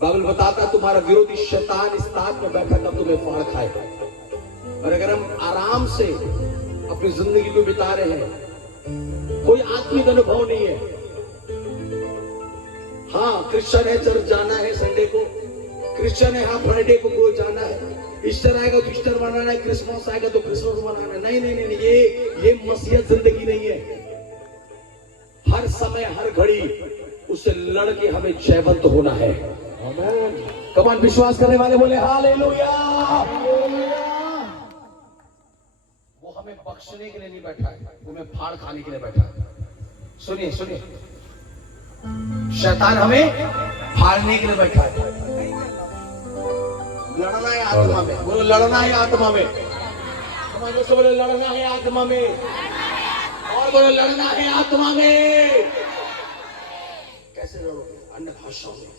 Bible बताता तुम्हारा विरोधी शैतान इस ताक में बैठा तब तुम्हें फाड़ खाए। और अगर हम आराम से अपनी जिंदगी को बिता रहे हैं, कोई आत्मिक अनुभव नहीं है। हाँ, क्रिश्चियन है, चर्च जाना है संडे को, क्रिश्चियन है, हाँ फ्राइडे को जाना है, ईस्टर आएगा तो ईस्टर मनाना है, क्रिसमस आएगा तो क्रिसमस मनाना है। नहीं नहीं नहीं, ये मसीहत जिंदगी नहीं है। हर समय हर घड़ी उससे लड़के हमें जयवंत होना है। कमान विश्वास करने वाले बोले हालेलुया। वो हमें बख्शने के लिए नहीं बैठा है, वो हमें फाड़ खाने के लिए बैठा है। सुनिए सुनिए, शैतान हमें फाड़ने के लिए बैठा है। लड़ना है आत्मा में, बोलो लड़ना है आत्मा में। कमान से बोलो लड़ना है आत्मा में, और बोलो लड़ना है आत्मा में। कैसे लड़ोगे? अन्य भाषाओं में,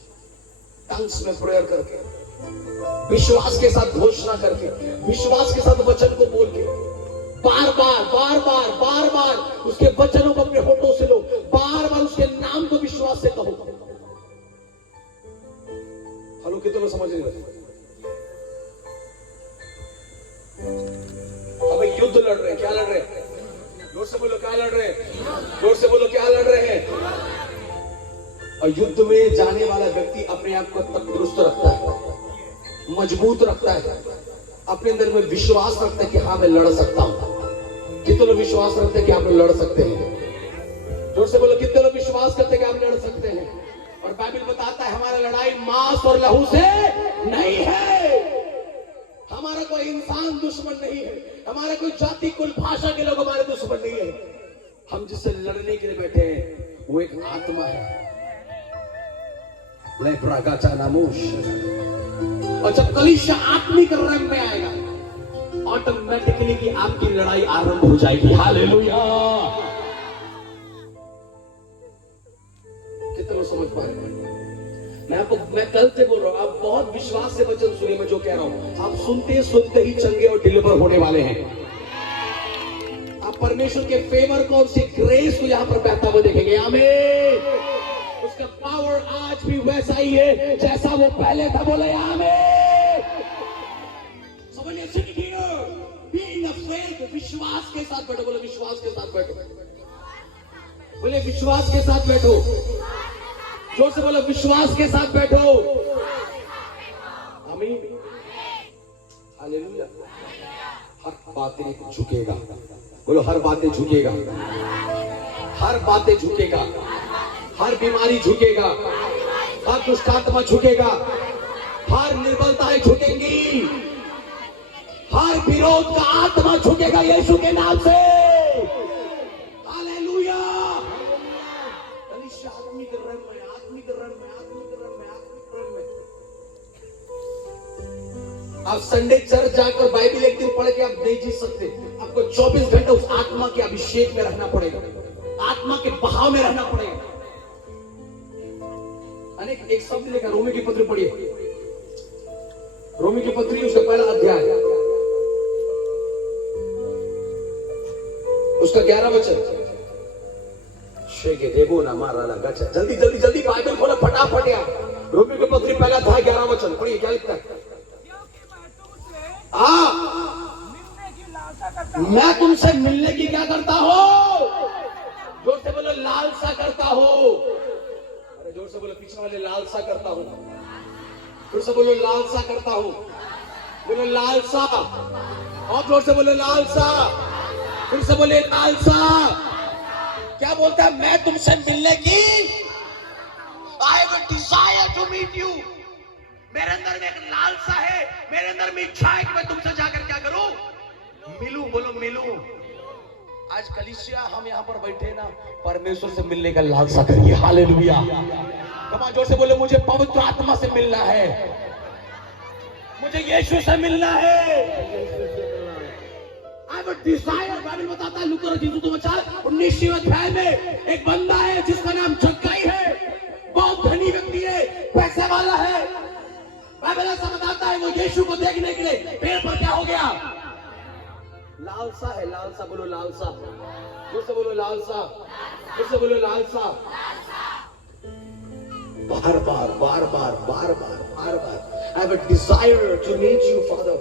टंग्स में प्रेयर करके, विश्वास के साथ घोषणा करके, विश्वास के साथ वचन को बोल के, बार बार बार बार बार बार उसके वचनों को अपने होठों से लो, बार बार उसके नाम को विश्वास से कहो। हेलो, कितने लोग समझ रहे? हमें युद्ध लड़ रहे हैं। क्या लड़ रहे हैं? जोर से बोलो क्या लड़ रहे हैं? जोर से बोलो क्या लड़ रहे हैं? और युद्ध में जाने वाला व्यक्ति अपने आप को तंदुरुस्त रखता है, मजबूत रखता है, अपने अंदर में विश्वास रखता है कि हाँ मैं लड़ सकता हूं। कितने लोग विश्वास रखते हैं कि आप लड़ सकते हैं? जोर से बोलो कितने लोग विश्वास करते हैं कि आप लड़ सकते हैं? और बाइबल बताता है हमारा लड़ाई मांस और लहू से नहीं है। हमारा कोई इंसान दुश्मन नहीं है, हमारा कोई जाति कुल भाषा के लोग हमारे दुश्मन नहीं है। हम जिससे लड़ने के लिए बैठे हैं वो एक आत्मा है। और जब कलीसिया आत्मिक रंग में आएगा, ऑटोमेटिकली की आपकी लड़ाई आरंभ हो जाएगी। हालेलुया। कितने लोग समझ पा रहे हैं? मैं कल से बोल रहा हूं, आप बहुत विश्वास से वचन सुनिए। मैं जो कह रहा हूं आप सुनते सुनते ही चंगे और डिलीवर होने वाले हैं। आप परमेश्वर के फेवर को, उसकी ग्रेस को यहां पर बहता हुआ देखेंगे। आमीन। उसका पावर आज भी वैसा ही है जैसा वो पहले था। बोले आमीन। समझिए, sitting here being a faith, विश्वास के साथ बैठो। बोले विश्वास के साथ बैठो। बोले विश्वास के साथ बैठो। जोर से बोलो विश्वास के साथ बैठो। आमीन। हालेलुया। हर बातें झुकेगा। बोलो हर बातें झुकेगा, हर बातें झुकेगा, हर बीमारी झुकेगा, हर दुष्ट आत्मा झुकेगा, हर निर्बलताएं झुकेंगी, हर विरोध का आत्मा झुकेगा यीशु के नाम से। हालेलुया। आत्मिक रंग में, आत्मिक रंग में, आत्मिक रंग में, आत्मिक रंग में। आप संडे चर्च जाकर बाइबल एक दिन पढ़ के आप नहीं जीत सकते। आपको 24 घंटे उस आत्मा के अभिषेक में रहना पड़ेगा, आत्मा के बहाव में रहना पड़ेगा। अनेक एक शब्द लेकर रोमी की पत्री पढ़िए। रोमी की पत्री उसका पहला अध्याय, उसका 11 वचन। शेगे देवो ना मारा लगा। जल्दी जल्दी जल्दी बाइबल खोलो फटाफट यार। रोमी की पत्री पहला अध्याय 11 वचन पढ़िए। क्या लिखता है? मैं तुमसे मिलने की क्या करता हूं? जोर से बोलो लालसा करता हूं। अरे जोर से बोलो पीछे वाले, लालसा करता हूं। जोर से बोलो लालसा करता हूं। बोलो लालसा। और जोर से बोलो लालसा। फिर से बोले लालसा। क्या बोलता है? मैं तुमसे मिलने की, I have a desire to meet you. मेरे अंदर में एक लालसा है, मेरे अंदर में इच्छा है कि मैं तुमसे जाकर क्या करूं? मिलूं। बोलो मिलूं। आज कलीसिया हम यहाँ पर बैठे ना, परमेश्वर से मिलने का लालसा करिए। हालेलुया। कमा जोर से बोले मुझे पवित्र आत्मा से मिलना है, मुझे यीशु से मिलना है। I have a desire। Bible बताता है लूका रचित सुसमाचार 19वें अध्याय में एक बंदा है जिसका नाम जक्कई है। बहुत धनी व्यक्ति है, पैसे वाला है। बाइबल ऐसा बताता है वो यीशु को देखने के लिए पेड़ पर क्या हो गया? लालसा है। लालसा। बोलो लालसा। फिर से बोलो लालसा। फिर से बोलो लालसा। बार बार बार बार बार बार बार बार I have a desire to need you, Father.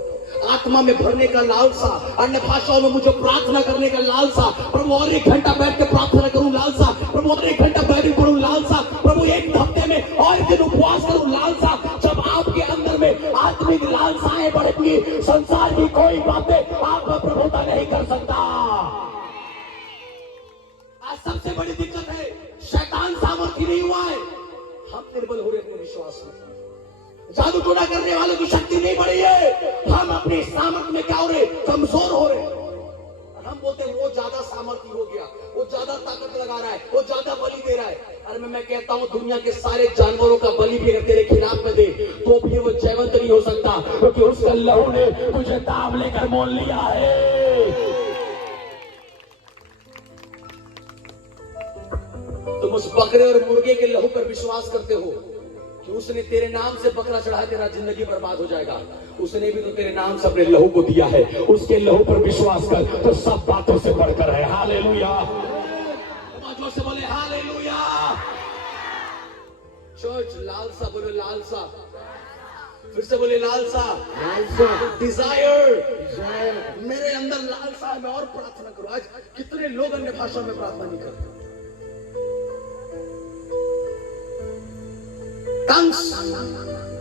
आत्मा में भरने का लालसा, अन्य भाषाओं में मुझे प्रार्थना करने का लालसा, प्रभु और एक घंटा बैठ के प्रार्थना करूं लालसा, प्रभु और एक घंटा बैठ पढ़ूं लालसा, प्रभु एक हफ्ते में और दिन उपवास करूं लालसा। जब आपके अंदर में आत्मिक लालसाएं बढ़ेंगी, संसार की कोई बातें आप में प्रभुता नहीं कर सकता। आज सबसे बड़ी दिक्कत है, शैतान सामर्थ्य नहीं हुआ है, हम निर्बल हो रहे अपने विश्वास में। जादू टोना करने वालों की शक्ति नहीं बढ़ी है, हम अपनी सामर्थ्य में क्या हो रहे, कमजोर हो रहे। हम बोलते हैं वो ज्यादा सामर्थ्य हो गया, वो ज्यादा ताकत लगा रहा है, वो ज्यादा बलि दे रहा है। अरे मैं कहता हूँ दुनिया के सारे जानवरों का बलि भी अगर तेरे खिलाफ में दे तो भी वो जयवंत नहीं हो सकता, क्योंकि उसका लहू ने तुझे दाम लेकर मोल लिया है। तुम उस बकरे और मुर्गे के लहू पर विश्वास करते हो कि उसने तेरे नाम से बकरा चढ़ाया, तेरा जिंदगी बर्बाद हो जाएगा। उसने भी तो तेरे नाम से अपने लहू को दिया है, उसके लहू पर विश्वास कर तो सब बातों से बढ़कर है। हालेलुया, जोर से बोले हालेलुया। चर्च लालसा बोले लालसा, फिर से बोले लालसा, डिजायर। मेरे अंदर लालसा है, मैं और प्रार्थना करूं। आज कितने लोग अन्य भाषा में प्रार्थना नहीं करते।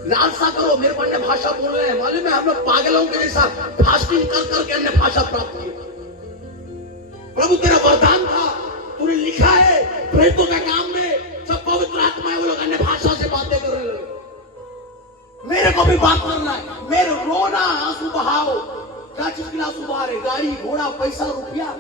लालसा करो, मेरे को अन्य भाषा बोल रहे हैं, मालूम है हम लोग पागलों के जैसा फास्टिंग कर करके अन्य भाषा प्राप्त की। प्रभु तेरा वरदान था, तूने लिखा है प्रेरितों का काम में सब पवित्र आत्माएं वो लोग अन्य भाषा से बातें कर रहे हैं। मेरे को भी बात करना है, मेरे रोना आंसू बहाओ। क्या चीज के आंसू बहा रहे, गाड़ी घोड़ा पैसा रुपया।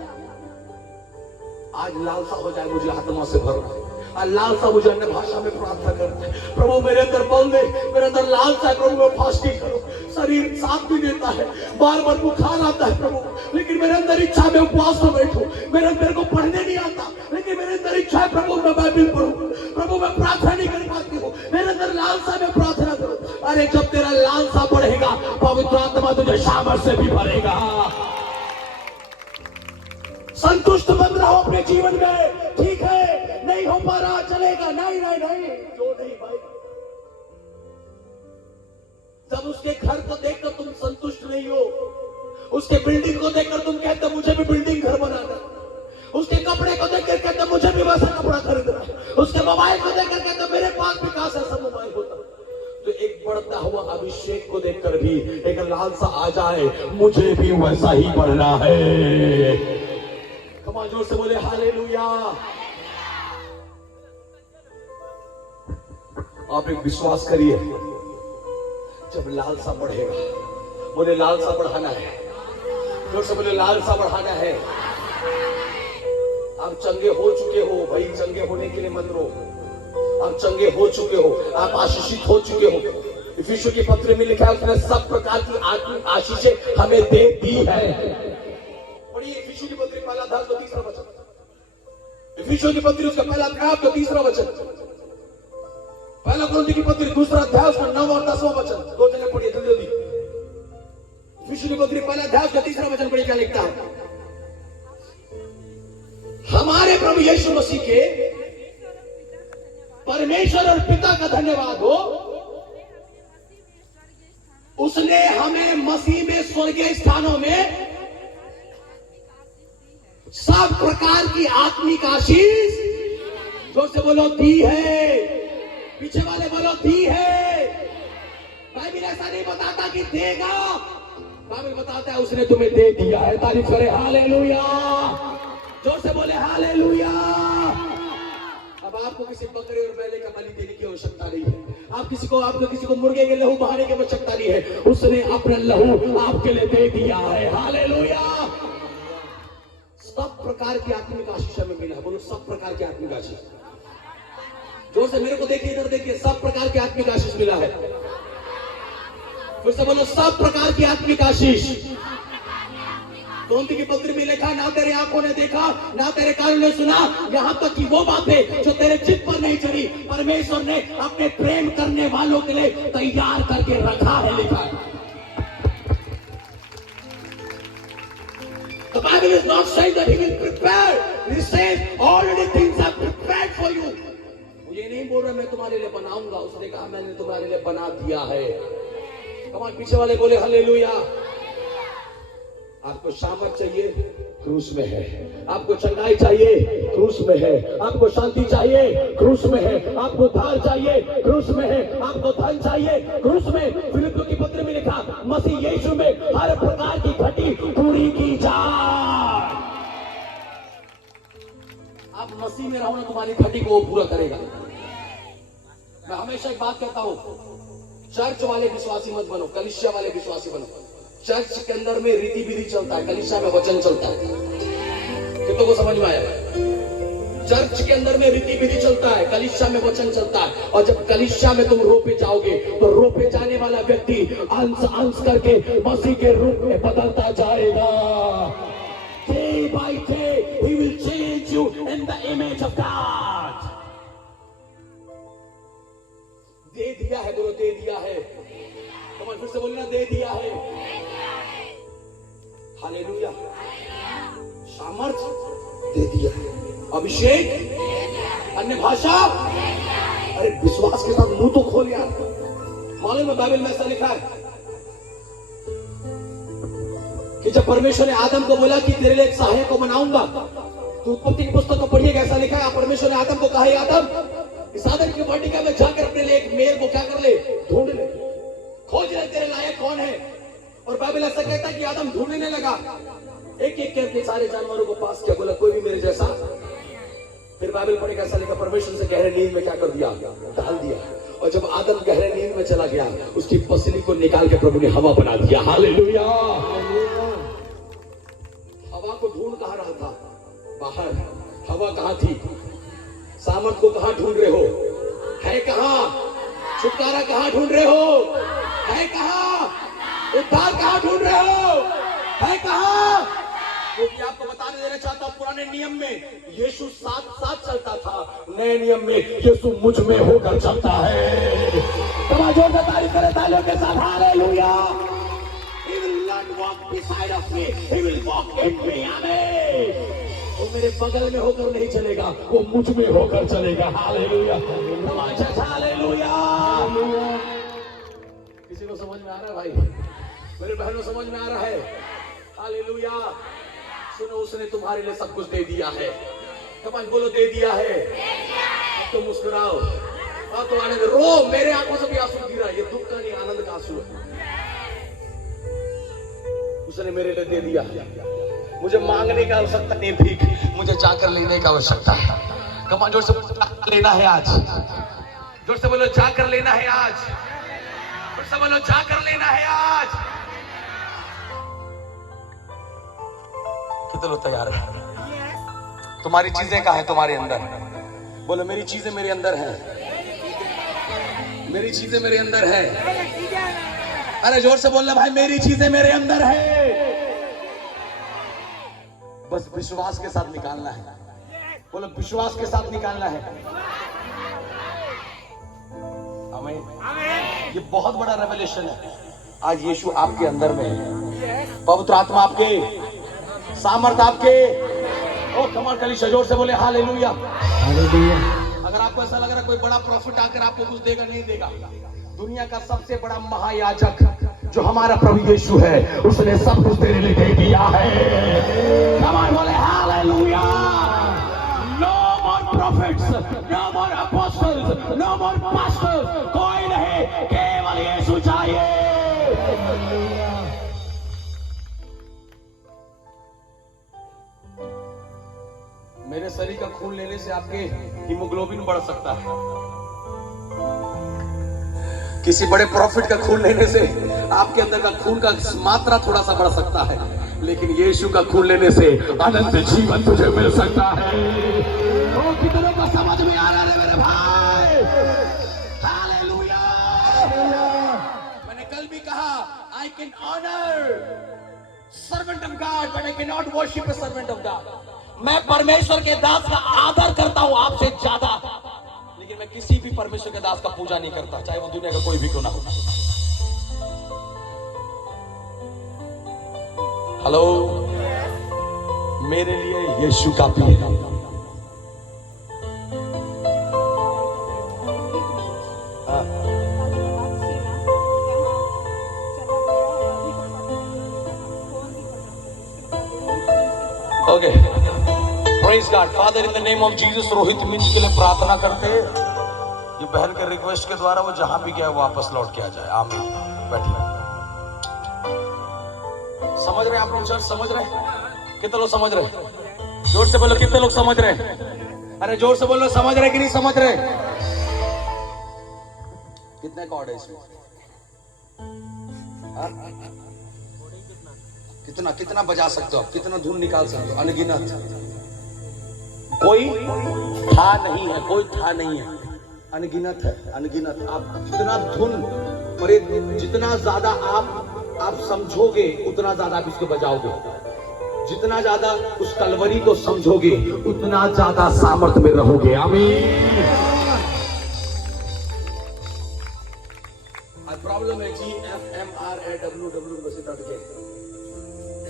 आज लालसा हो जाए मुझे आत्मा से भरना है, लालसा मुझे अन्य भाषा में प्रार्थना करते हैं। प्रभु मेरे अंदर बल दे, मेरे अंदर लालसा है प्रभु, मैं फास्टिंग करूं। शरीर साथ भी देता है, बार बार बुखार आता है प्रभु, लेकिन मेरे अंदर इच्छा में उपवास में बैठूं। मेरे अंदर को पढ़ने नहीं आता, लेकिन मेरे अंदर इच्छा है प्रभु मैं बाइबल पढ़ूं। प्रभु मैं प्रार्थना नहीं कर पाती हूँ, मेरे अंदर लालसा में प्रार्थना करूं। अरे जब तेरा लालसा बढ़ेगा, पवित्र आत्मा तुझे सामर्थ्य से भी भरेगा। संतुष्ट बन रहो अपने जीवन में, ठीक है नहीं हो पा रहा चलेगा, नहीं नहीं नहीं, जो नहीं भाई। जब उसके घर को देखकर तुम संतुष्ट नहीं हो, उसके बिल्डिंग को देखकर तुम कहते मुझे भी बिल्डिंग घर बनाना, उसके कपड़े को देखकर कहते मुझे भी वैसा कपड़ा खरीदना, उसके मोबाइल को देखकर कहते मेरे पास भी काश ऐसा मोबाइल होता। तो एक बढ़ता हुआ अभिषेक को देखकर भी एक लालसा आ जाए, मुझे भी वैसा ही बढ़ना है। कमाल जोर से बोले हालेलुया। आप एक विश्वास करिए, जब लालसा बढ़ेगा, बोले लालसा बढ़ाना है, जोर से बोले लालसा बढ़ाना है। आप चंगे हो चुके हो भाई, चंगे होने के लिए मत रो। आप चंगे हो चुके हो, आप आशीषित हो चुके हो। इफिसियों की पत्र में लिखा है उसने सब प्रकार की आत्मिक आशीषें हमें दे दी है। इफिसियों की पत्री पहला अध्याय का 3रा वचन, इफिसियों की पत्री उसका पहला अध्याय का 3रा वचन, पहला कुरिन्थियों की पत्री 2रा अध्याय उसका 9 और 10वां वचन। दो जगह पढ़िए जल्दी जल्दी। इफिसियों की पत्री पहला अध्याय का 3रा वचन पढ़िए, क्या लिखता है। हमारे प्रभु यीशु मसीह के परमेश्वर और पिता का धन्यवाद हो, उसने हमें मसीह में स्वर्गीय स्थानों में सब प्रकार की आत्मिक आशीष, जोर से बोलो, दी है। पीछे वाले बोलो दी है। बाइबल ऐसा नहीं बताता कि देगा, बाइबल बताता है उसने तुम्हें दे दिया है। तारीफ करे हालेलुया, जोर से बोले हालेलुया। अब आपको किसी बकरे और बैले का बलि देने की आवश्यकता नहीं है, आपको किसी को मुर्गे के लहू बहाने की आवश्यकता नहीं है, उसने अपना लहू आपके लिए दे दिया है। हालेलुया। सब प्रकार की आत्मिक आशीष हमें मिला है, बोलो सब प्रकार की आत्मिक आशीष। जोर से मेरे को देखिए, इधर देखिए, सब प्रकार की आत्मिक आशीष मिला है। फिर से बोलो सब प्रकार की आत्मिक आशीष। कोरिन्थियों की पत्री में लिखा, ना तेरे आंखों ने देखा, ना तेरे कानों ने सुना, यहां तक कि वो बातें जो तेरे चित्त पर नहीं चढ़ी, परमेश्वर ने अपने प्रेम करने वालों के लिए तैयार करके रखा है, लिखा है। The Bible is not saying that he will prepare. He says already things are prepared for you. ये नहीं बोल रहा मैं तुम्हारे लिए बनाऊंगा, उसने कहा मैंने तुम्हारे लिए बना दिया है। कमान पीछे वाले बोले हालेलुया। आपको सामर्थ चाहिए, क्रूस में है। आपको चंगाई चाहिए, क्रूस में है। आपको शांति चाहिए, क्रूस में है। आपको धार चाहिए, क्रूस में है। आपको धन चाहिए, क्रूस में। फिलिप्पियों की पत्र में लिखा मसीह यीशु में हर प्रकार की घटी पूरी की जाए। आप मसीह में रहो ना, तुम्हारी घटी को वो पूरा करेगा। मैं हमेशा एक बात कहता हूं, चर्च वाले विश्वासी मत बनो, कलीसिया वाले विश्वासी बनो। चर्च के अंदर में रीति विधि चलता है, कलीसिया में वचन चलता है। कितनों को समझ में आया? चर्च के अंदर में रीति विधि चलता है, कलीसिया में वचन चलता है। और जब कलीसिया में तुम रोपे जाओगे तो रोपे जाने वाला व्यक्ति अंश अंश करके मसीह के रूप में बदलता जाएगा। Day by day, He will change you in the image of God. दे दिया है, बोलो दे दिया है। कमान फिर से बोलना, दे दिया है। हालेलुया। सामर्थ दे दिया है, अभिषेक, अन्य भाषा, अरे विश्वास के साथ मुंह तो खोल यार। मालूम है बाइबल में ऐसा लिखा है कि जब परमेश्वर ने आदम को बोला कि तेरे लिए एक सहायक को बनाऊंगा, तो उत्पत्ति की पुस्तक को पढ़िए कैसा लिखा है। परमेश्वर ने आदम को कहा, आदम इस आदम की वाटिका में जाकर अपने लिए एक मेल को क्या कर ले, ढूंढ ले, खोज ले तेरे लायक कौन है। और बाइबल ऐसा कहता है कि आदम ढूंढने लगा, एक एक करके सारे जानवरों को पास किया, बोला कोई भी मेरे जैसा। फिर बाइबल पढ़े कैसा लिखा, परमेश्वर से गहरे नींद में क्या कर दिया, डाल दिया। और जब आदम गहरे नींद में चला गया, उसकी पसली को निकाल के प्रभु ने हवा बना दिया। हालेलुया। हवा को ढूंढ कहां रहा था, बाहर। हवा कहां थी? सामर्थ को कहां ढूंढ रहे हो, है कहां? छुटकारा कहां ढूंढ रहे हो, है कहां? उद्धार कहां ढूंढ रहे हो, है कहां? क्योंकि आपको बताने देना चाहता हूं, पुराने नियम में यीशु साथ साथ चलता था, नए नियम में यीशु मुझ में होकर चलता है। जोर से तारीफ करें तालियों के साथ। Hallelujah. He will not walk beside of me, he will walk in me. आमीन। वो मेरे बगल में होकर नहीं चलेगा, वो मुझ में होकर चलेगा। हालेलुया। हालेलुया। किसी को समझ में आ रहा है भाई? मेरे बहनों समझ में आ रहा है? हालेलुया। सुनो, उसने तुम्हारे लिए सब कुछ दे दिया है। कमान बोलो, दे दिया है। तो मुस्कुराओ, तो आनंद रो। मेरे आंखों से भी आंसू गिरा, ये दुख का नहीं, आनंद का आंसू है। उसने मेरे लिए दे दिया। मुझे मांगने की आवश्यकता नहीं थी, मुझे जाकर लेने की आवश्यकता है। कमान जोर से लेना है आज, जोर से बोलो जाकर लेना है आज, जोर से बोलो जाकर लेना है आज। कितने लोग तैयार हैं? तुम्हारी चीजें कहाँ है तुम्हारे अंदर? बोलो मेरी चीजें मेरे अंदर है, मेरी चीजें मेरे अंदर है। अरे जोर से बोलना भाई, मेरी चीजें मेरे अंदर है। बस विश्वास के साथ निकालना है। बोलो विश्वास के साथ निकालना है। आमीन। ये बहुत बड़ा रेवलेशन है। आज यीशु आपके अंदर में है, पवित्र आत्मा आपके, सामर्थ आपके। ओ कमाल कलीसिया जोर से बोले हालेलुया। हालेलुया। अगर आपको ऐसा लग रहा है कोई बड़ा प्रॉफिट आकर आपको कुछ देगा, नहीं देगा। दुनिया का सबसे बड़ा महायाजक जो हमारा प्रभु यीशु है, उसने सब कुछ तेरे लिए दे दिया है। कमाल बोले hallelujah. No more prophets, no more apostles, no more pastors, कोई नहीं, केवल यीशु चाहिए। मेरे शरीर का खून लेने से आपके हीमोग्लोबिन बढ़ सकता है, किसी बड़े प्रॉफिट का खून लेने से आपके अंदर का खून का मात्रा थोड़ा सा बढ़ सकता है, लेकिन यीशु का खून लेने से अनंत जीवन तुझे मिल सकता है। तो कितनों को समझ में आ रहा है मेरे भाई? हालेलुया। मैंने कल भी कहा, I can honour servant of God but I can not worship a servant of God. मैं परमेश्वर के दास का आदर करता हूं आपसे ज्यादा, लेकिन मैं किसी भी परमेश्वर के दास का पूजा नहीं करता, चाहे वो दुनिया का कोई भी क्यों ना हो। हेलो, मेरे लिए यीशु काफी है। Okay, praise God. Father, in the name of Jesus, Rohit Minj के लिए प्रार्थना करते हैं, ये बहन के रिक्वेस्ट के द्वारा वो जहां भी गया वापस लौट के आ जाए। आमीन। बैठिए। समझ रहे हैं आप लोग? चर्च समझ रहे हैं? कितने लोग समझ रहे? जोर से बोलो, कितने लोग समझ रहे? अरे जोर से बोलो, समझ रहे कि नहीं समझ रहे? कितने कॉर्ड है इसमें? कितना कितना बजा सकते हो आप? कितना धुन निकाल सकते हो? अनगिनत। कोई था नहीं है, कोई था नहीं है, अनगिनत है, अनगिनत। आप जितना धुन और जितना ज्यादा आप समझोगे उतना ज्यादा आप इसको बजाओगे। जितना ज्यादा उस कलवरी को समझोगे उतना ज्यादा सामर्थ्य में रहोगे। आमीन। प्रॉब्लम है GFMRAWW बस इतना के।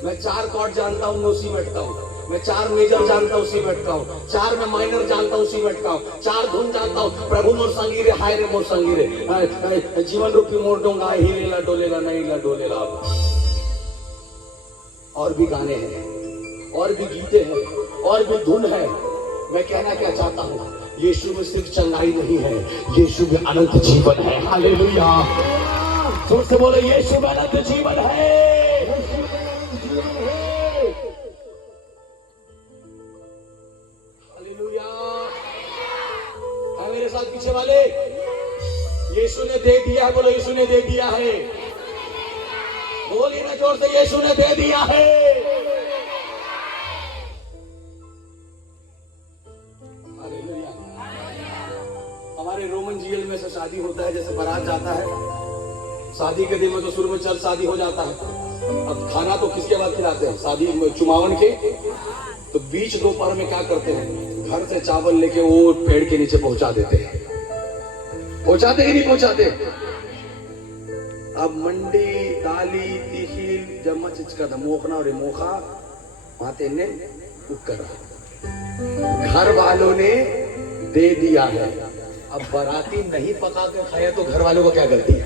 मैं 4 कॉर्ड जानता हूँ, मैं उसी बैठता हूँ। मैं 4 मेजर जानता हूँ, उसी बैठता हूँ। 4 में माइनर जानता हूँ, उसी बैठता हूँ। 4 धुन जानता हूँ। प्रभु मोर संगीरे, हाय रे मोर संगीरे, जीवन रूपी मोर डोंगा, हिलेला डोलेला नहीं ला डोलेला। और भी गाने हैं, और भी गीते हैं, और भी धुन है। मैं कहना क्या चाहता हूँ, यीशु में सिर्फ चंगाई नहीं है, यीशु में अनंत जीवन है। हालेलुया। जोर से बोलो, यीशु में अनंत जीवन है। हालेलुया। मेरे साथ पीछे वाले, यीशु ने दे दिया है। बोलो, यीशु ने दे दिया है। बोलिए ना जोर से, यीशु ने दे दिया है। हालेलुया। हमारे रोमन जीएल में से शादी होता है, जैसे बारात जाता है, शादी के दिन में तो शुरू में चल शादी हो जाता है। अब खाना तो किसके बाद खिलाते हैं? शादी में चुमावन के। तो बीच दोपहर में क्या करते हैं, घर से चावल लेके वो पेड़ के नीचे पहुंचा देते हैं। पहुंचाते ही नहीं पहुंचाते? अब मंडी दाली तिखिल जम्मा चीज का मोखना और मोखा माते ने करा, घर वालों ने दे दिया है। अब बाराती नहीं पका के खाया तो घर वालों को क्या गलती है?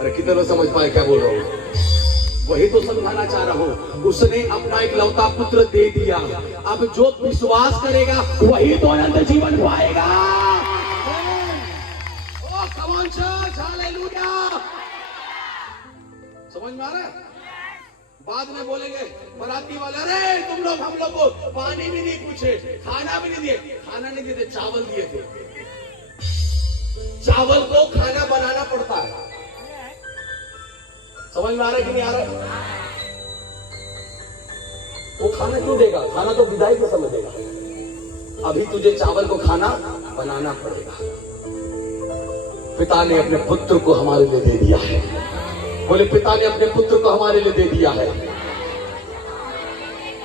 अरे कितने लोग समझ पाए क्या बोल रहा हूँ? वही तो समझाना चाह रहा हूँ। उसने अपना एक लौता पुत्र दे दिया। अब जो विश्वास करेगा वही तो अनंत जीवन पाएगा। ओ कम ऑन चर्च, हालेलुया। समझ में आ रहा है? बाद में बोलेंगे बराती वाले, अरे तुम लोग हम लोग को पानी भी नहीं पूछे, खाना भी नहीं दिए। खाना नहीं दिए, चावल दिए थे। चावल को खाना बनाना पड़ता है। समझ में आ रहा है कि नहीं आ रहा है? वो खाना क्यों देगा? खाना तो विदाई के समय देगा। अभी तुझे चावल को खाना बनाना पड़ेगा। पिता ने अपने पुत्र को हमारे लिए दे दिया है। बोले, पिता ने अपने पुत्र को हमारे लिए दे दिया है।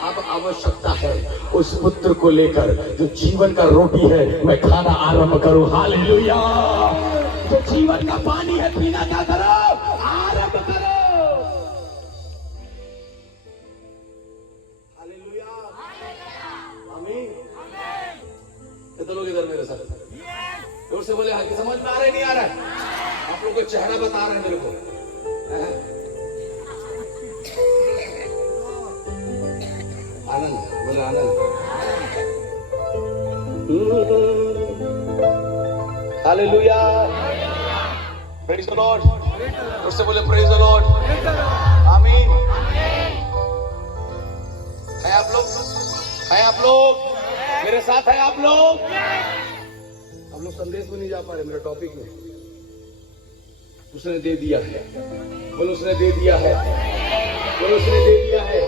अब आवश्यकता है उस पुत्र को लेकर, जो जीवन का रोटी है, मैं खाना आरंभ करूं। हालेलुया। जो जीवन का पानी है, पीना क्या करो? आरंभ करो। हालेलुया। आमीन। कितने लोग इधर मेरे साथ? जोर से बोले, हाँ। कि समझ में आ रहा है नहीं आ रहा है? आप लोग को चेहरा बता रहे हैं मेरे को। आनंद, बोले आनंद। हालेलुया। Praise the Lord. उससे बोले प्रेज द लॉर्ड। आमीन। है आप लोग? है आप लोग मेरे साथ? है आप लोग? हम लोग संदेश में नहीं जा पा रहे, मेरे टॉपिक में। उसने दे दिया है। बोलो, उसने दे दिया है। बोलो, उसने दे दिया है।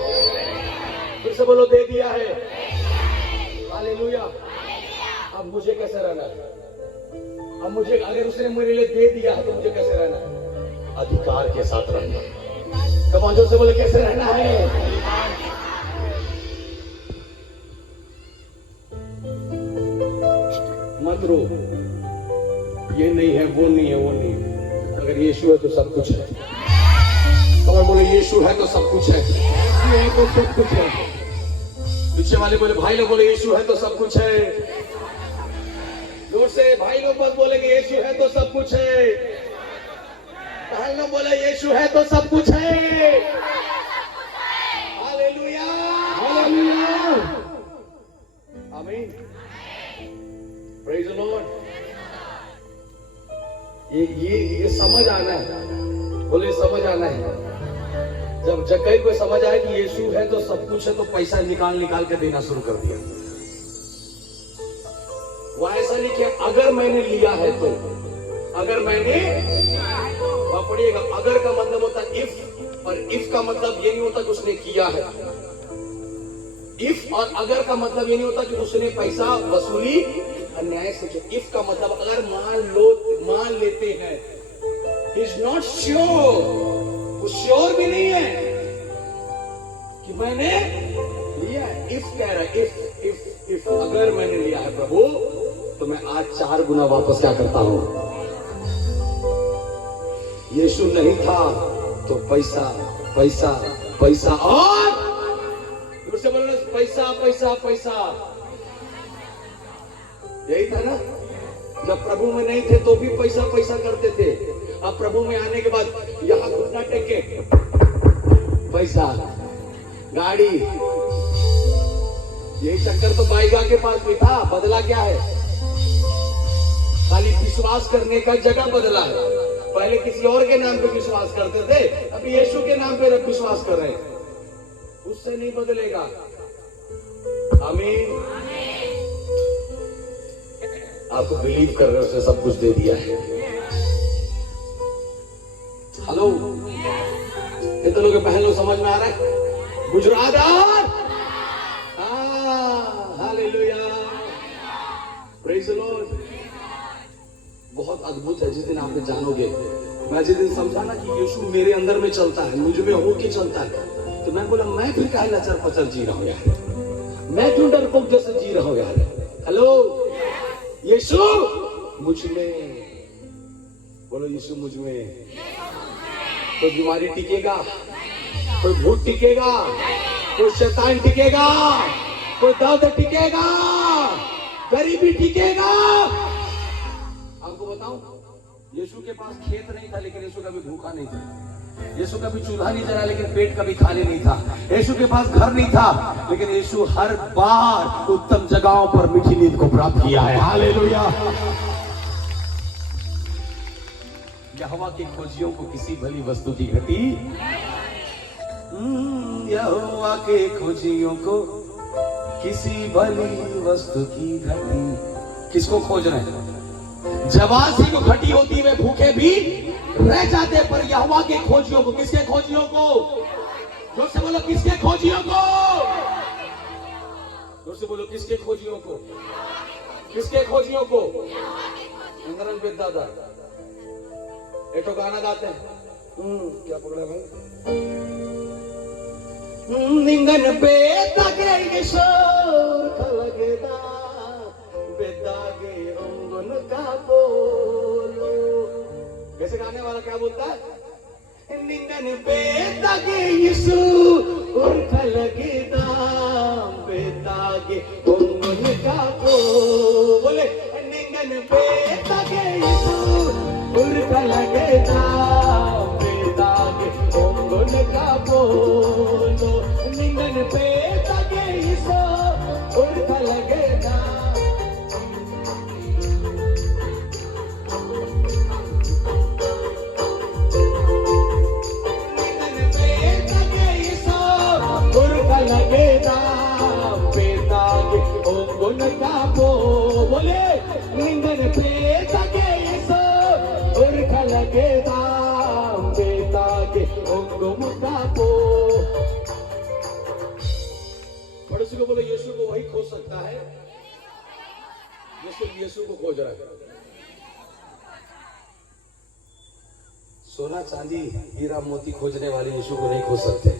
फिर से बोलो, दे दिया है। हालेलुया। अब मुझे कैसे रहना है? अब मुझे, अगर उसने मेरे लिए दे दिया है तो मुझे कैसे रहना है? अधिकार के साथ रहना। कमांडो से बोले, कैसे रहना है? मत रो, ये नहीं है, वो नहीं है, वो नहीं है। अगर यीशु है तो सब कुछ है। और बोले, यीशु है तो सब कुछ है। यीशु है तो सब कुछ है। पीछे वाले बोले, भाई लोग बोले, यीशु है तो सब कुछ है। जोर से भाई लोग बस बोलेंगे, यीशु है तो सब कुछ है। बहन लोग बोले, यीशु है तो सब कुछ है। हालेलुया। ये समझ आना है, बोले समझ आना है। जब कहीं कोई समझ आए कि यीशु है तो सब कुछ है, तो पैसा निकाल निकाल के देना शुरू कर दिया। वो ऐसा नहीं कि अगर मैंने लिया है तो, अगर मैंने पढ़िएगा, अगर का मतलब होता है इफ, और इफ का मतलब ये नहीं होता कि उसने किया है। इफ और अगर का मतलब ये नहीं होता कि उसने पैसा वसूली अन्याय से। इफ का मतलब अगर मान लेते हैं, इज नॉट श्योर, वो श्योर भी नहीं है कि मैंने लिया है। इफ कह रहा है, इफ अगर मैंने लिया है प्रभु, तो मैं आज 4 गुना वापस क्या करता हूं। यीशु नहीं था तो पैसा पैसा पैसा और दूर से बोलना पैसा पैसा पैसा, यही था ना। जब प्रभु में नहीं थे तो भी पैसा पैसा करते थे। अब प्रभु में आने के बाद यहां घुटना टेके पैसा, गाड़ी, यही चक्कर तो बाइगा के पास भी था। बदला क्या है? खाली विश्वास करने का जगह बदला है। पहले किसी और के नाम पे विश्वास करते थे, अभी यीशु के नाम पे विश्वास कर रहे हैं। उससे नहीं बदलेगा। आमीन। आपको बिलीव कर रहे हो, उसने सब कुछ दे दिया है। हेलो, कितने लोग बहन लोग समझ में आ रहा है? Gujarat, hallelujah, praise the Lord. बहुत अद्भुत है जिस दिन आप जानोगे। मैं जिस दिन समझा ना कि यीशु मेरे अंदर में चलता है, मुझ में होके चलता है, तो मैं बोला मैं फिर काहे लचर पचर जी रहा हूं यार, मैं क्यों डरपोक जैसे जी रहा हूं यार। हेलो, यीशु मुझ में, बोलो यीशु मुझ में। कोई बीमारी टिकेगा, कोई भूत टिकेगा, कोई शैतान टिकेगा, कोई दर्द टिकेगा, गरीबी टिकेगा। आपको बताऊं, यीशु के पास खेत नहीं था लेकिन यीशु कभी भूखा नहीं था। यीशु कभी चूल्हा नहीं जला लेकिन पेट कभी खाली नहीं था। यीशु के पास घर नहीं था लेकिन यीशु हर बार उत्तम जगहों पर मीठी नींद को प्राप्त किया है। हालेलुया। यहोवा के खोजियों को किसी भली वस्तु की घटी, यहोवा के खोजियों को किसी भली वस्तु की घटी। किसको खोज रहे हैं? जवासी को घटी होती वे भूखे भी रह जाते, पर यहोवा के खोजियों को। किसके खोजियों को? जोर से बोलो, किसके खोजियों को? जोर से बोलो, किसके खोजियों को? किसके खोजियों को? इंद्रन वेद दादा एक तो गाना गाते हैं, क्या पकड़ा भाई? निंगन पे तके किशोर खलगेदा बेदागे अंगन का बोलो। कैसे गाने वाला क्या बोलता है? निंगन पे तके यीशु उर खलगेदा बेदागे अंगन का बोलो। बोले निंगन पे तके यीशु उर खलगेदा बेदागे अंगन का बोलो। निंगन पे तके यीशु उर खलगेदा। बोले निंगन पे तके यीशु उर्ख लगेदा बेता के ओंगम का पो। पड़ोसी को बोले यीशु को वही खोज सकता है जो सिर्फ यीशु को खोज रहा है। सोना चांदी हीरा मोती खोजने वाले यीशु को नहीं खोज सकते।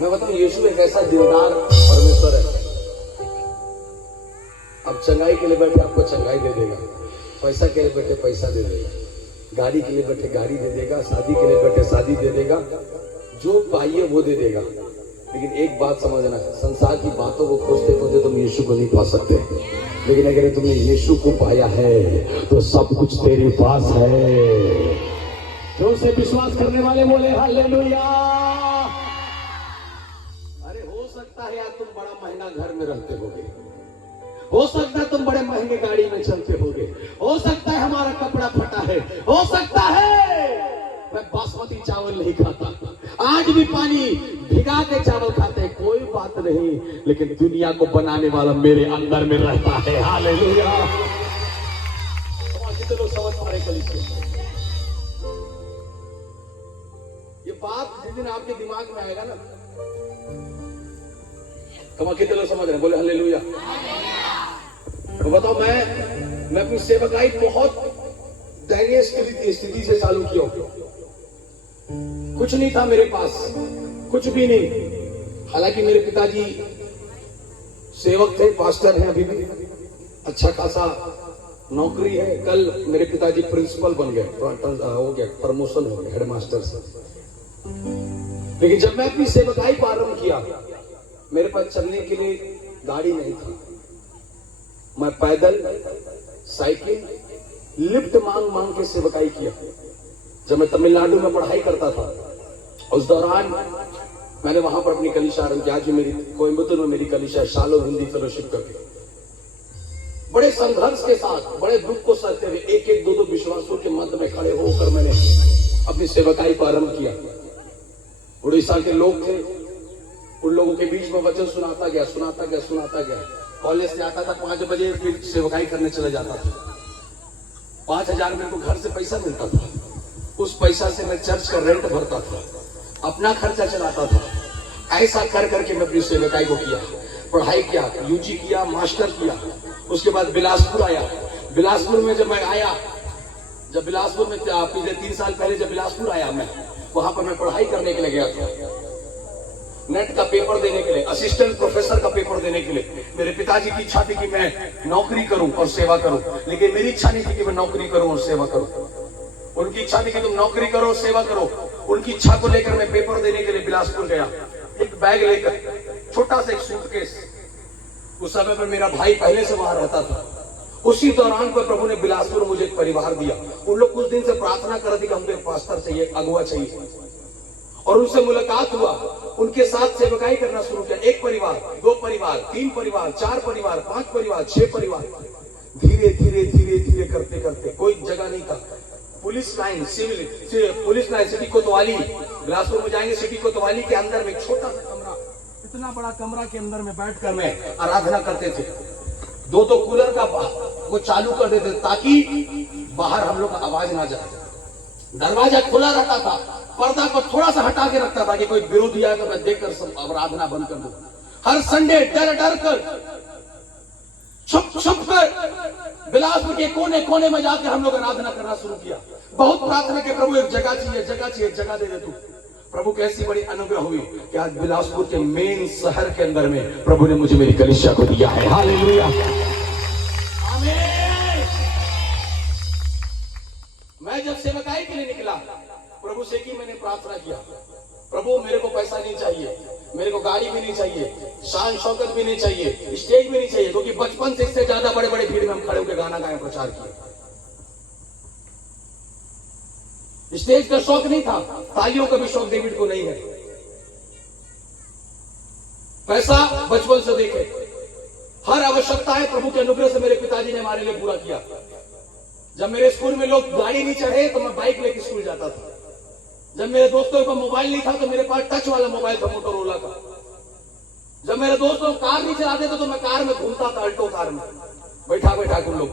मैं बताऊं, यीशु एक ऐसा दिलदार परमेश्वर है। अब चंगाई के लिए बैठे आपको चंगाई दे देगा, पैसा के लिए बैठे पैसा दे देगा, गाड़ी के लिए बैठे गाड़ी दे देगा, शादी के लिए बैठे शादी दे देगा, जो पाइए वो दे देगा। लेकिन एक बात समझना, संसार की बातों को खोजते खोजते तुम यीशु को नहीं पा सकते। लेकिन अगर तुमने यीशु को पाया है तो सब कुछ तेरे पास है। जो से विश्वास करने वाले बोले हालेलुया। अरे हो सकता है यार तुम बड़ा महीना घर में रहते होगे, हो सकता है तुम बड़े महंगे गाड़ी में चलते होगे, हो सकता है हमारा कपड़ा फटा है, हो सकता है मैं बासमती चावल नहीं खाता, आज भी पानी भिगा के चावल खाते हैं, कोई बात नहीं, लेकिन दुनिया को बनाने वाला मेरे अंदर में रहता है। हालेलुया। कितने लोग समझ पा रहे कलीसिया? ये बात जिस दिन आपके दिमाग में आएगा ना, कमा कितने लोग समझ रहे हैं? बोले हालेलुया। तो बताओ, मैं अपनी सेवकाई बहुत दयनीय स्थिति से चालू किया। कुछ नहीं था मेरे पास, कुछ भी नहीं। हालांकि मेरे पिताजी सेवक थे, पास्टर हैं अभी भी, अच्छा खासा नौकरी है। कल मेरे पिताजी प्रिंसिपल बन गए, हो गया प्रमोशन हो गया हेडमास्टर से। लेकिन जब मैं अपनी सेवकाई प्रारंभ किया, मेरे पास चलने के लिए गाड़ी नहीं था। मैं पैदल, साइकिल, लिफ्ट मांग मांग के सेवकाई किया। जब मैं तमिलनाडु में पढ़ाई करता था, उस दौरान मैंने वहां पर अपनी कलीसिया आरंभ किया। आज मेरी कोयम्बतूर में मेरी कलीसिया शालो हिंदी फेलोशिप करके बड़े संघर्ष के साथ, बड़े दुख को सहते हुए, एक एक दो विश्वासों के मध्य में खड़े होकर मैंने अपनी सेवकाई प्रारंभ किया। उड़ीसा के लोग थे, उन लोगों के बीच में वचन सुनाता गया। कॉलेज से आता था 5 बजे, फिर सेवकाई करने चले जाता था। 5,000 मेरे को घर से पैसा मिलता था, उस पैसा से मैं चर्च का रेंट भरता था, अपना खर्चा चलाता था। ऐसा कर करके मैं अपनी सेवकाई को किया, पढ़ाई किया, यूजी किया, मास्टर किया। उसके बाद बिलासपुर आया। बिलासपुर में जब मैं आया, जब बिलासपुर में पिछले 3 साल पहले जब बिलासपुर आया, मैं वहां पर मैं पढ़ाई करने के लिए गया था, नेट का पेपर देने के लिए, असिस्टेंट प्रोफेसर का पेपर देने के लिए। मेरे पिताजी की इच्छा थी कि मैं नौकरी करूं और सेवा करूं, लेकिन मेरी इच्छा नहीं थी कि मैं नौकरी करूं और सेवा करूं। उनकी इच्छा थी कि तुम नौकरी करो, सेवा करो। उनकी इच्छा को लेकर मैं पेपर देने के लिए बिलासपुर गया, एक बैग लेकर, छोटा सा एक सूटकेस। उस समय पर मेरा भाई पहले से वहां रहता था। उसी दौरान पर प्रभु ने बिलासपुर में मुझे एक परिवार दिया। उन लोग कुछ दिन से प्रार्थना कर रहे थे कि हमको एक पास्टर चाहिए, अगुआ चाहिए, और उनसे मुलाकात हुआ। उनके साथ सेवकाई करना शुरू किया। 1 परिवार, 2 परिवार, 3 परिवार, 4 परिवार, 5 परिवार, 6 परिवार। धीरे धीरे करते करते, कोई जगह नहीं था। Police line, police line, city कोतवाली, बिलासपुर में जाएंगे, सिटी कोतवाली के अंदर में छोटा सा कमरा, इतना बड़ा कमरा के अंदर में बैठकर मैं आराधना करते थे। 2 कूलर का वो चालू कर देते ताकि बाहर हम लोग का आवाज ना जाए। दरवाजा खुला रहता था, पर्दा को थोड़ा सा हटा के रखता था कि कोई विरोधी आए तो मैं देखकर सब आराधना बंद कर दूं। हर संडे डर कर, छुप कर बिलासपुर के कोने कोने में जाकर हम लोग आराधना करना शुरू किया। बहुत प्रार्थना के, प्रभु एक जगह चाहिए, जगह दे दे तू। प्रभु की ऐसी बड़ी अनुग्रह हुई कि आज बिलासपुर के मेन शहर के अंदर में प्रभु ने मुझे मेरी कलीसिया को दिया है। हालेलुया, आमीन। मैं जब सेवकाई के लिए निकला, प्रभु से की मैंने प्रार्थना किया, प्रभु मेरे को पैसा नहीं चाहिए, मेरे को गाड़ी भी नहीं चाहिए, शान शौकत भी नहीं चाहिए, स्टेज भी नहीं चाहिए, क्योंकि बचपन से इससे ज्यादा बड़े बड़े भीड़ में हम खड़े होकर गाना गाए, प्रचार किए। स्टेज का शौक नहीं था, तालियों का भी शौक डेविड को नहीं है। पैसा बचपन से देखे, हर आवश्यकता है प्रभु के अनुग्रह से मेरे पिताजी ने हमारे लिए पूरा किया। जब मेरे स्कूल में लोग गाड़ी नहीं चढ़े तो मैं बाइक लेकर स्कूल जाता था। जब मेरे दोस्तों को मोबाइल नहीं था तो मेरे पास टच वाला मोबाइल था, मोटोरोला का। जब मेरे दोस्तों कार नहीं चलाते थे तो मैं कार में घूमता था, अल्टो कार में बैठा के उन लोग।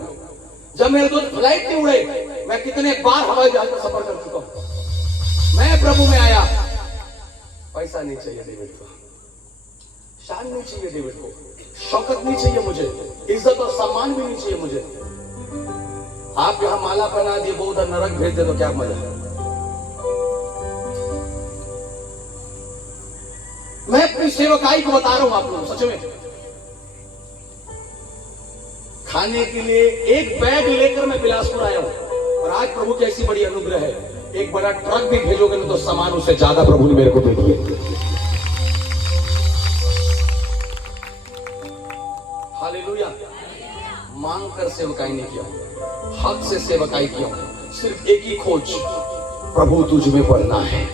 जब मेरे दोस्त फ्लाइट नहीं उड़े, मैं कितने बार हवाई जहाज में सफर कर चुका हूं। मैं प्रभु में आया, पैसा नहीं चाहिए डेविड को, शान नहीं चाहिए डेविड को, शौकत नहीं चाहिए मुझे, इज्जत और सम्मान भी नहीं चाहिए मुझे। आप यहां माला पहना दिए, वो उधर नरक भेज दे तो क्या मजा है। मैं अपनी सेवकाई को बता रहा हूं आप लोग, सच में खाने के लिए एक बैग लेकर मैं बिलासपुर आया हूं, और आज प्रभु की ऐसी बड़ी अनुग्रह है, एक बड़ा ट्रक भी भेजोगे ना तो सामान उससे ज्यादा प्रभु ने मेरे को दे दिए। हालेलुया। मांग कर सेवकाई नहीं किया, हक से सेवकाई किया। सिर्फ एक ही खोज, प्रभु तुझ में पढ़ना है,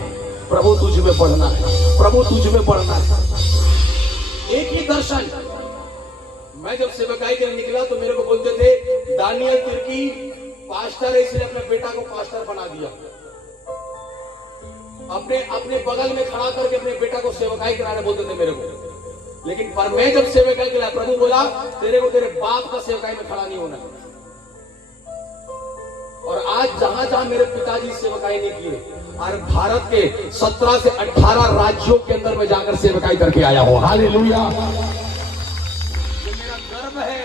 प्रभु तुझ में पढ़ना है, प्रभु तुझ में पढ़ना है। एक ही दर्शन, मैं जब सेवकाई के लिए निकला तो मेरे को बोलते थे दानियल तिर्की पास्टर है, इसने अपने बेटा को पास्टर बना दिया। अपने अपने बगल में खड़ा करके अपने बेटा को सेवकाई कराने बोलते थे मेरे को। लेकिन पर मैं जब सेवकाई के लिए, प्रभु बोला तेरे को तेरे बाप का सेवकाई में खड़ा नहीं होना। और आज जहां जहां मेरे पिताजी सेवकाई नहीं किए, और भारत के 17 से 18 राज्यों के अंदर में जाकर सेवकाई करके आया हूं। हालेलुया, ये मेरा गर्व है।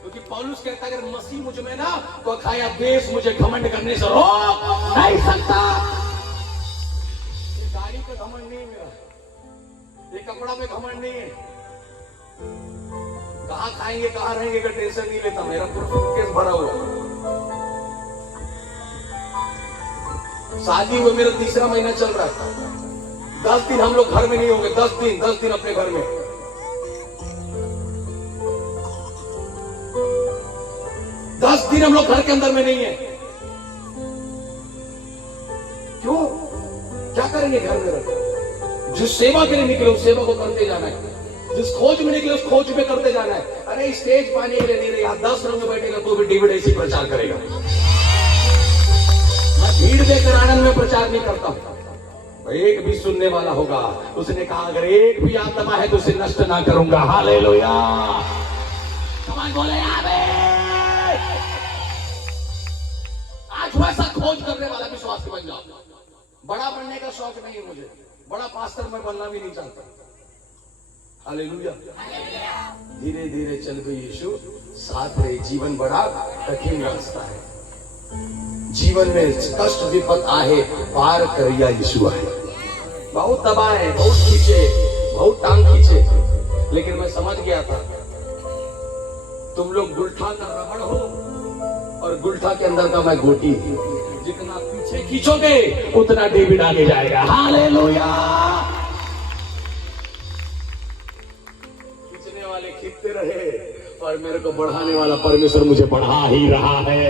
क्योंकि पौलुस कहता है अगर मसीह मुझ में ना तो खाया देश मुझे घमंड करने से रोक नहीं सकता। ये गाड़ी पे घमंड नहीं है मेरा, ये कपड़ा पे घमंड नहीं है। कहां खाएंगे कहां रहेंगे का टेंशन नहीं लेता, मेरा केस भरा हुआ। शादी हुए मेरा तीसरा महीना चल रहा है, 10 दिन हम लोग घर में नहीं होंगे। 10 दिन अपने घर में। 10 दिन हम लोग घर के अंदर में नहीं है। क्यों? क्या करेंगे घर में रहकर? जिस सेवा के लिए निकले उस सेवा को करते जाना है, जिस खोज में निकले उस खोज में करते जाना है। अरे स्टेज पाने के लिए नहीं रहे, 10 लोग में बैठेगा तो भी डेविड ऐसी प्रचार करेगा। भीड़ देखकर आनंद में प्रचार नहीं करता। एक भी सुनने वाला होगा। उसने कहा अगर एक भी आत्मा है तो उसे नष्ट ना करूंगा। हालेलुया, कमान बोले आमीन। आज वैसा खोज करने वाला विश्वास बन जाओ। बड़ा बनने का शौक नहीं है मुझे, बड़ा पास्टर मैं बनना भी नहीं चाहता। हालेलुया, धीरे धीरे चल गई यीशु साथ रहे। जीवन बड़ा कठिन रास्ता है, जीवन में कष्ट विपत आए पार करिया यीशु है। बहुत दबाए, बहुत खींचे, बहुत टांग खींचे, लेकिन मैं समझ गया था तुम लोग गुलठा का रबड़ हो और गुलठा के अंदर का मैं गोटी। जितना पीछे खींचोगे उतना डेविड आगे जाएगा। हालेलुया, खींचने वाले खींचते रहे और मेरे को बढ़ाने वाला परमेश्वर मुझे बढ़ा ही रहा है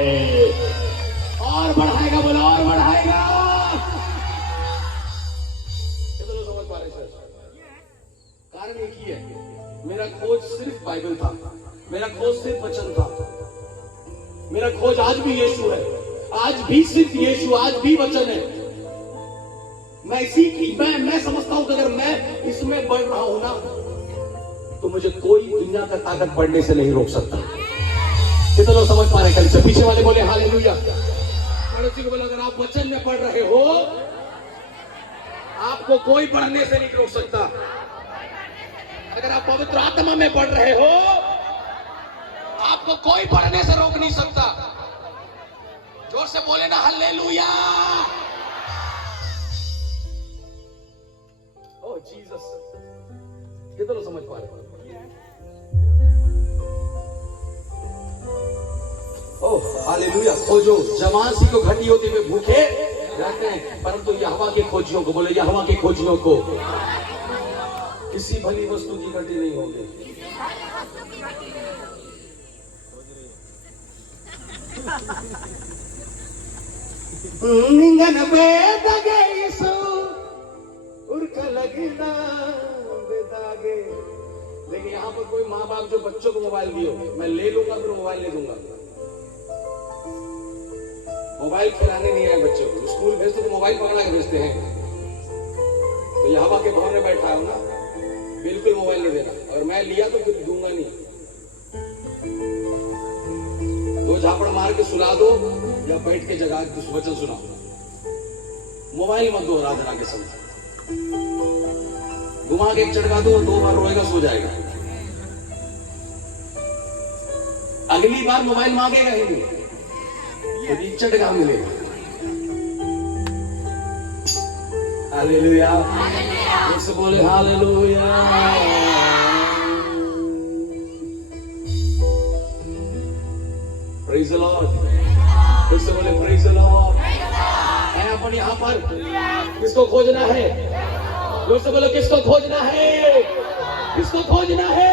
और बढ़ाएगा। बोला और बढ़ाएगा। चलो समझ पा रहे सर? कारण एक ही है, मेरा खोज सिर्फ बाइबल था, मेरा खोज सिर्फ वचन था, मेरा खोज आज भी यीशु है, आज भी सिर्फ यीशु, आज भी वचन है। मैं इसी की मैं समझता हूं कि अगर मैं इसमें बढ़ रहा हूं ना तो मुझे कोई दुनिया का ताकत बढ़ने से नहीं रोक सकता। कितने लोग समझ पा रहे? कल से पीछे वाले बोले हालेलुया। पड़ोसी को बोला अगर आप वचन में पढ़ रहे हो आपको कोई बढ़ने से नहीं रोक सकता। अगर आप पवित्र आत्मा में पढ़ रहे हो आपको कोई बढ़ने से रोक नहीं सकता। जोर से बोले ना हालेलुया। ओह जीसस, कितने लोग समझ पा रहे? Oh hallelujah. खोजो, जवान सी को घटी होती हुए भूखे रहते हैं, परंतु यहोवा के खोजियों को, बोले यहोवा के खोजियों को किसी भली वस्तु की घटी नहीं होगी। निंगन बेदागे यीशु उर्का लगना बेदागे। लेकिन यहाँ पर कोई माँ बाप जो बच्चों को मोबाइल दियो, मैं ले लूंगा फिर मोबाइल ले दूंगा। मोबाइल खिलाने नहीं आए बच्चों को, स्कूल भेजते तो मोबाइल पकड़ा के भेजते हैं। तो यहोवा के भवन में बैठा हूं ना, बिल्कुल मोबाइल नहीं देना। और मैं लिया तो फिर दूंगा नहीं। 2 झापड़ मार के सुला दो या बैठ के जगा के वचन सुनाओ। मोबाइल मत दो आराधना के समय। घुमा के एक चटका दो, 2 बार रोएगा, सो जाएगा। अगली बार मोबाइल मांगेगा ही नहीं, तो चटका मिलेगा। हालेलुया, उससे बोले हालेलुया। प्रेज द लॉर्ड, उससे बोले प्रेज द लॉर्ड। है अपन यहाँ पर, किसको खोजना है? उससे बोले किसको खोजना है? किसको खोजना है?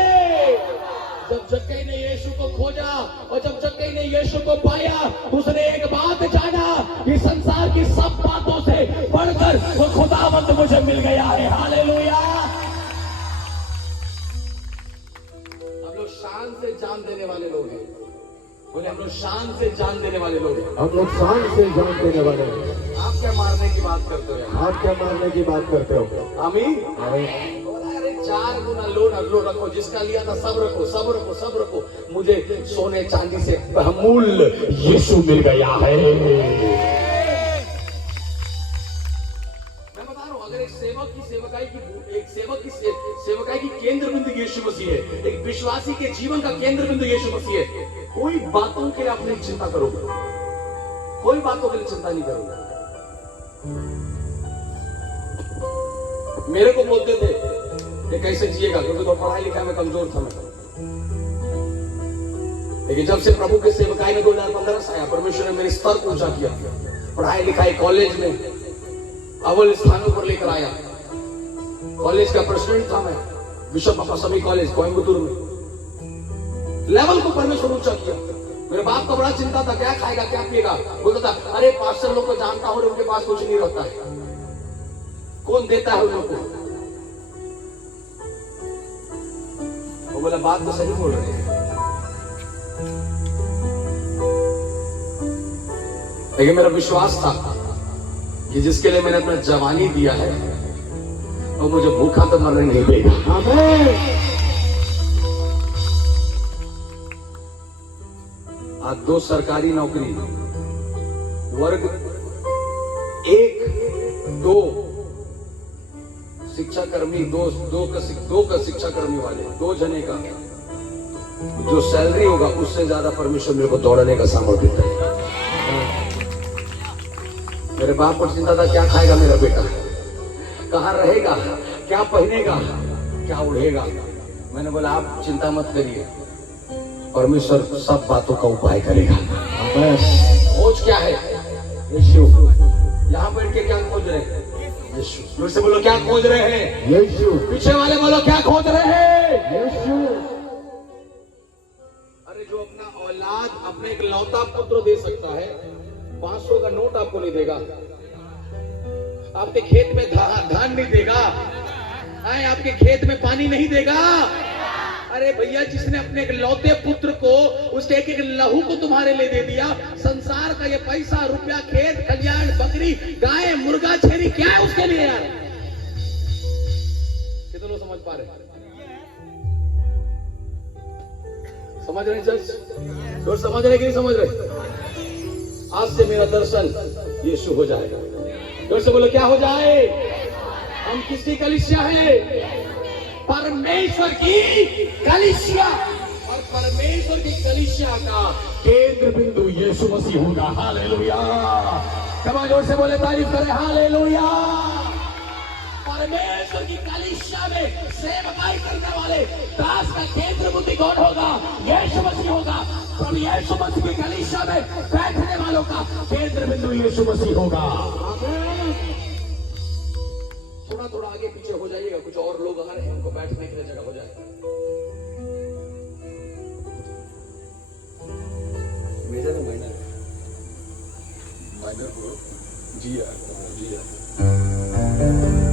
जब जक्कई ने यीशु को खोजा और जब जक्कई ने यीशु को पाया, उसने एक बात जाना कि संसार की सब बातों से बढ़कर वो खुदावंद मुझे मिल गया है। हालेलुया। हम लोग बोले हम लोग शान से जान देने वाले लोग हैं। हम लोग शान से जान देने वाले हैं। आप क्या मारने की बात करते हो यार? आप क्या मारने की बात करते हो? आमीन। आमीन। बोला अरे 4 गुना लो रखो, जिसका लिया था सब रखो, सब रखो, सब रखो। मुझे सोने चांदी से बहुमूल्य यीशु मिल गया है। मैं बता रहा हूं, अगर एक सेवक की सेवकाई की केंद्र बिंदु यीशु मसीह है, एक विश्वासी के जीवन का केंद्र बिंदु यीशु मसीह है, कोई बातों के लिए आप नहीं चिंता करोगे, कोई बातों के लिए चिंता नहीं करोगे। मेरे को बोलते थे ये कैसे जिएगा, क्योंकि तो पढ़ाई लिखाई में कमजोर था मैं। लेकिन जब से प्रभु के सेवकाई में 2015 से आया, परमेश्वर ने मेरे स्तर ऊंचा किया, पढ़ाई लिखाई कॉलेज में अव्वल स्थानों पर लेकर आया। कॉलेज का प्रेसिडेंट था मैं, विश्व पापा सभी कॉलेज कोयम्बतूर में। लेवल को परमेश्वर ऊंचा किया। मेरे बाप को बड़ा चिंता था, क्या खाएगा क्या पिएगा। बोलता था अरे पास्टर लोग को जानता हूं, उनके पास कुछ नहीं रहता है, कौन देता है उन लोग को। वो बोला बात तो सही बोल रहे हैं, लेकिन मेरा विश्वास था कि जिसके लिए मैंने अपना जवानी दिया है वो मुझे भूखा तो मरने नहीं देगा। आमीन। आज 2 सरकारी नौकरी, वर्ग 1, 2 शिक्षा कर्मी, दो का शिक्षा कर्मी वाले 2 जने का जो सैलरी होगा उससे ज्यादा परमेश्वर मेरे को दौड़ने का सामर्थ्य देता है। मेरे बाप को चिंता था क्या खाएगा मेरा बेटा, कहां रहेगा, क्या पहनेगा, क्या उड़ेगा। मैंने बोला आप चिंता मत करिए, परमेश्वर सब बातों का उपाय करेगा। खोज क्या है? यीशु। यहाँ बैठ के क्या खोज रहे हैं? यीशु। फिर से बोलो क्या खोज रहे हैं? यीशु। पीछे वाले बोलो क्या खोज रहे हैं? यीशु। अरे जो अपना औलाद, अपने एक लौता पुत्र दे सकता है, 500 का नोट आपको नहीं देगा, आपके खेत में धान नहीं देगा, आपके खेत में पानी नहीं देगा। अरे भैया जिसने अपने एक लौते पुत्र को, उसके एक एक लहू को तुम्हारे लिए दे दिया, संसार का ये पैसा रुपया, खेत खलियान, बकरी, गाय, मुर्गा, छेरी क्या है उसके लिए यार? कितने लोग समझ पा रहे? समझ रहे चर्च? लोग समझ रहे कि नहीं समझ रहे? आज से मेरा दर्शन यीशु हो जाएगा। जोर से बोलो क्या हो जाए? हम किसकी कलीसिया है? परमेश्वर की कलीसिया। और परमेश्वर की कलीसिया का केंद्र बिंदु यीशु मसीह होगा। हालेलुया। कमा जोर से बोले तारीफ करें। हालेलुया। परमेश्वर की कलीसिया में सेवकाई करने वाले दास का केंद्र बिंदु कौन होगा? यीशु मसीह होगा। प्रभु यीशु मसीह की कलीसिया में बैठने वालों का केंद्र बिंदु यीशु मसीह होगा। थोड़ा थोड़ा आगे पीछे हो जाइएगा, कुछ और लोग आ रहे हैं, उनको बैठने के लिए जगह हो जाए। मेजर है माइनर? माइनर जी यार, जी यार।